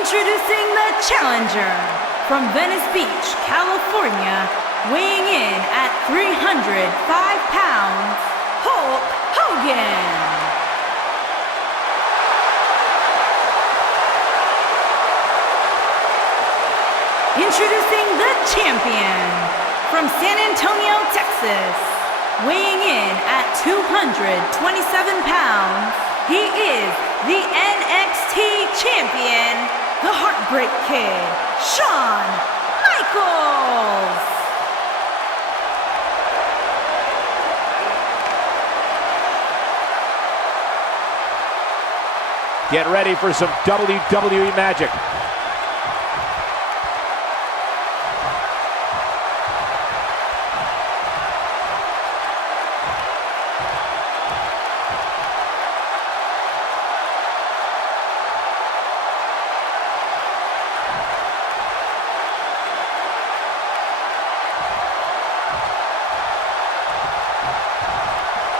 Introducing the challenger from Venice Beach, California, weighing in at 305 pounds, Hulk Hogan. Introducing the champion from San Antonio, Texas, weighing in at 227 pounds, he is the NXT champion, the Heartbreak Kid, Shawn Michaels. Get ready for some WWE magic.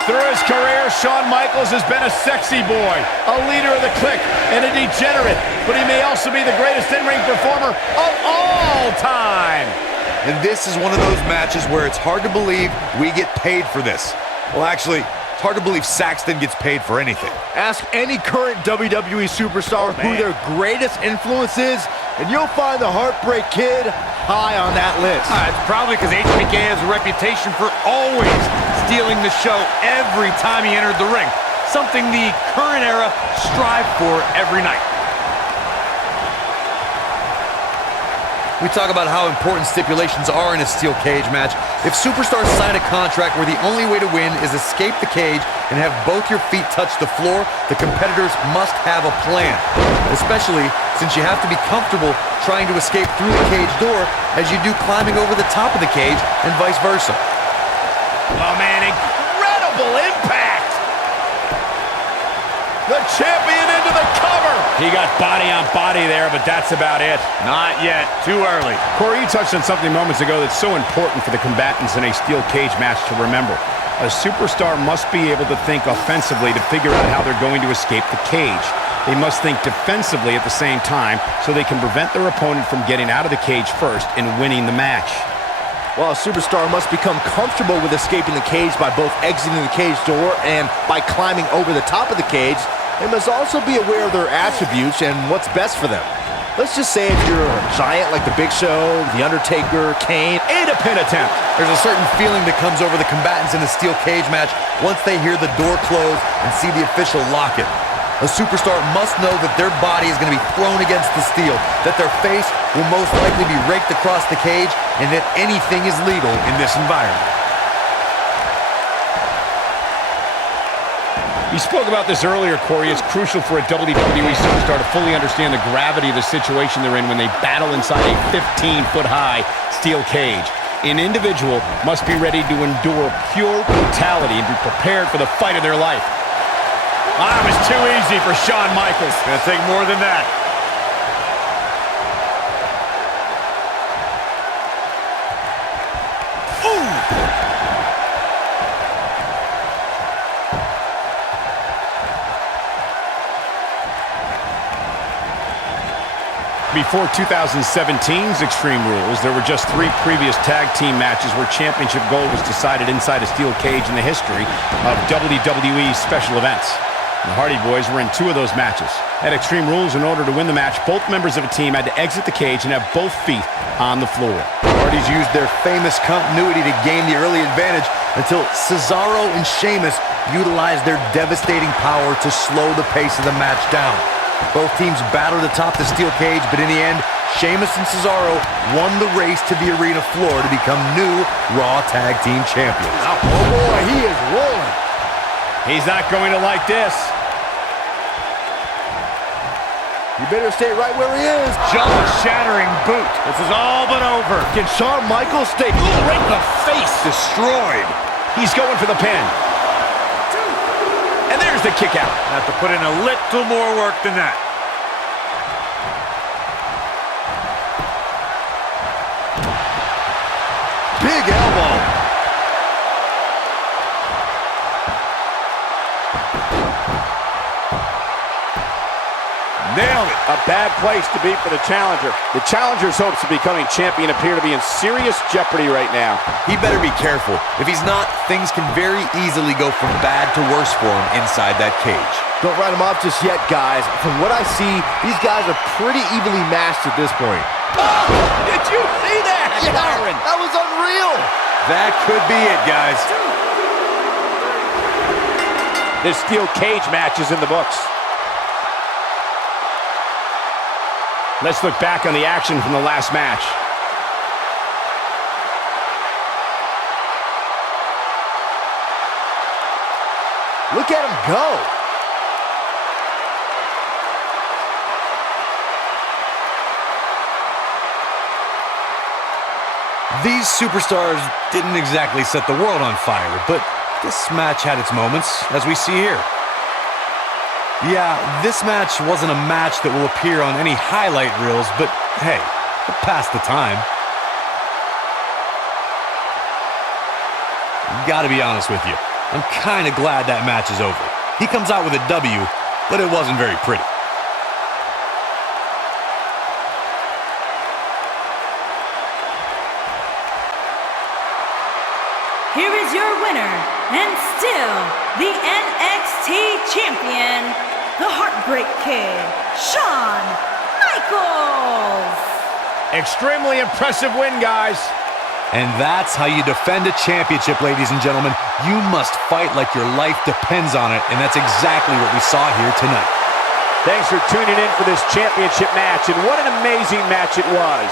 Through his career, Shawn Michaels has been a sexy boy, a leader of the clique, and a degenerate, but he may also be the greatest in-ring performer of all time. And this is one of those matches where it's hard to believe we get paid for this. Well, actually, it's hard to believe Saxton gets paid for anything. Ask any current WWE superstar who their greatest influence is, and you'll find the Heartbreak Kid high on that list. It's probably because HBK has a reputation for always stealing the show every time he entered the ring, something the current era strive for every night. We talk about how important stipulations are in a steel cage match. If superstars sign a contract where the only way to win is escape the cage and have both your feet touch the floor, the competitors must have a plan. Especially since you have to be comfortable trying to escape through the cage door as you do climbing over the top of the cage and vice versa. Oh man, incredible impact! The champion into the cover! He got body on body there, but that's about it. Not yet. Too early. Corey, you touched on something moments ago that's so important for the combatants in a steel cage match to remember. A superstar must be able to think offensively to figure out how they're going to escape the cage. They must think defensively at the same time so they can prevent their opponent from getting out of the cage first and winning the match. While a superstar must become comfortable with escaping the cage by both exiting the cage door and by climbing over the top of the cage, they must also be aware of their attributes and what's best for them. Let's just say if you're a giant like The Big Show, The Undertaker, Kane, And a pin attempt. There's a certain feeling that comes over the combatants in a steel cage match once they hear the door close and see the official lock it. A superstar must know that their body is going to be thrown against the steel, that their face will most likely be raked across the cage, and that anything is legal in this environment. You spoke about this earlier, Corey. It's crucial for a WWE superstar to fully understand the gravity of the situation they're in when they battle inside a 15-foot-high steel cage. An individual must be ready to endure pure brutality and be prepared for the fight of their life. That was too easy for Shawn Michaels. Gonna take more than that. Before 2017's Extreme Rules, there were just 3 previous tag team matches where championship gold was decided inside a steel cage in the history of WWE special events. The Hardy Boys were in 2 of those matches. At Extreme Rules, in order to win the match, both members of a team had to exit the cage and have both feet on the floor. The Hardys used their famous continuity to gain the early advantage until Cesaro and Sheamus utilized their devastating power to slow the pace of the match down. Both teams battled atop the steel cage, but in the end, Sheamus and Cesaro won the race to the arena floor to become new Raw Tag Team Champions. oh boy, he is rolling. He's not going to like this. You better stay right where he is. Jaw-shattering boot. This is all but over. Can Shawn Michaels stay Right in the face. Destroyed. He's going for the pin. And there's the kick out. Have to put in a little more work than that. Big elbow. Nailed it. A bad place to be for the challenger. The challenger's hopes of becoming champion appear to be in serious jeopardy right now. He better be careful. If he's not, things can very easily go from bad to worse for him inside that cage. Don't write him off just yet, guys. From what I see, these guys are pretty evenly matched at this point. Oh, did you see that, Yeah, Byron? that was unreal. That could be it, guys. This steel cage match is in the books. Let's look back on the action from the last match. Look at him go. These superstars didn't exactly set the world on fire, but this match had its moments, as we see here. Yeah, this match wasn't a match that will appear on any highlight reels, but hey, it passed the time. Gotta be honest with you, I'm kind of glad that match is over. He comes out with a W, but it wasn't very pretty. Here is your winner, and still the NXT champion, the Heartbreak Kid, Shawn Michaels. Extremely impressive win, guys. And that's how you defend a championship, ladies and gentlemen. You must fight like your life depends on it, and that's exactly what we saw here tonight. Thanks for tuning in for this championship match, and what an amazing match it was.